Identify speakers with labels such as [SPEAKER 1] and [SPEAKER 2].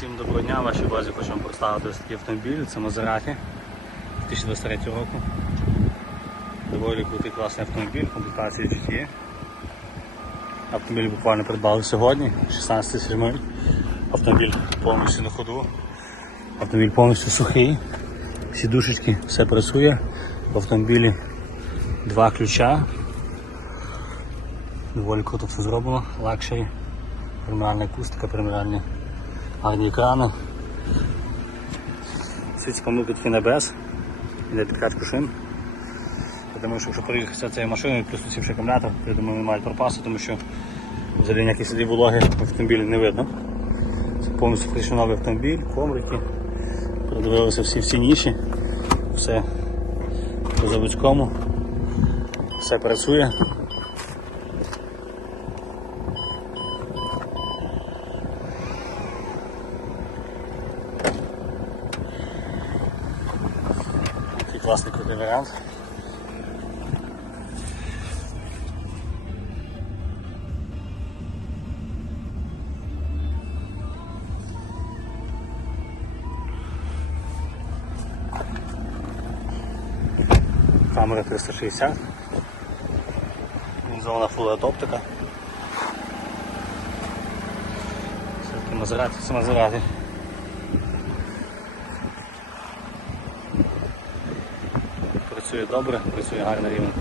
[SPEAKER 1] Всім доброго дня, вашій базі хочемо представити ось такий автомобіль. Це Мазераті 2023 року. Доволі крутий класний автомобіль, комплектація GT. Автомобіль буквально придбали сьогодні, 16 тисяч миль. Автомобіль повністю на ходу. Автомобіль повністю сухий. Сідушечки, все працює. В автомобілі два ключа. Доволі круто все зроблено. Лакшері, преміальна акустика, преміальні гарні екрани. Всі ці помилки такі небес. Іде підкатку шин. Я думаю, що якщо приїхати цією машиною, плюс усівши акумулятор, то я думаю, не мають пропасу, тому що взагалі ніяких слідів вологи в автомобілі не видно. Це повністю фактично автомобіль, коврики. Продивилися всі всі ніші, все по заводському, все працює. Такий класний крутий варіант. Камера 360. Лінзована Full оптика. Все-таки Мазераті, це Мазераті. працює добре, працює гарно рівно.